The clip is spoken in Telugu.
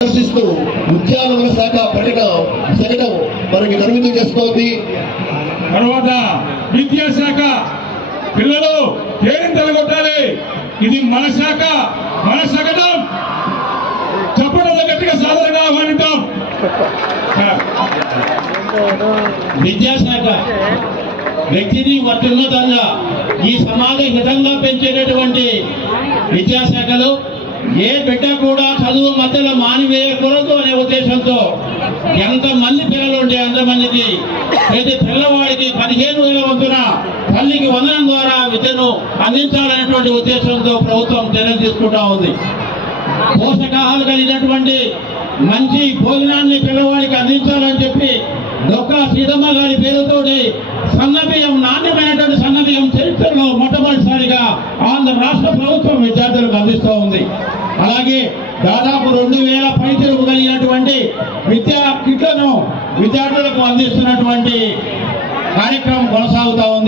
ప్రదర్శిస్తూ ఉద్యానవన శాఖ శకటం మనకి నిర్మితం చేస్తోంది. తర్వాత విద్యాశాఖ పిల్లలు కేరింతలు కొట్టాలి. ఇది మన శాఖ, మన శకటం. చెప్పడం గట్టిగా సాధారణంగా ఆహ్వానిద్దాం. విద్యాశాఖ వ్యక్తిని అత్యున్నతంగా ఈ సమాజ హితంగా పెంచేటటువంటి విద్యాశాఖలో ఏ బిడ్డ కూడా చదువు మధ్యలో మానివేయకూడదు అనే ఉద్దేశంతో ఎంతమంది పిల్లలు ఉంటే అంతమందికి ప్రతి పిల్లవాడికి 15,000 వంతున తల్లికి వందనం ద్వారా విద్యను అందించాలనేటువంటి ఉద్దేశంతో ప్రభుత్వం చర్యలు తీసుకుంటా ఉంది. పోషకాహాలు కలిగినటువంటి మంచి భోజనాన్ని పిల్లవాడికి అందించాలని చెప్పి డొక్కా సీతమ్మ గారి పేరుతోటి సన్నబియ్యం, నాణ్యమైనటువంటి సన్నబియ్యం చరిత్రలో మొట్టమొదటిసారిగా ఆంధ్ర రాష్ట్ర ప్రభుత్వం విద్యార్థులకు అందిస్తూ ఉంది. అలాగే దాదాపు 2,000 పైచలకు కలిగినటువంటి విద్యా కిట్లను విద్యార్థులకు అందిస్తున్నటువంటి కార్యక్రమం కొనసాగుతూ ఉంది.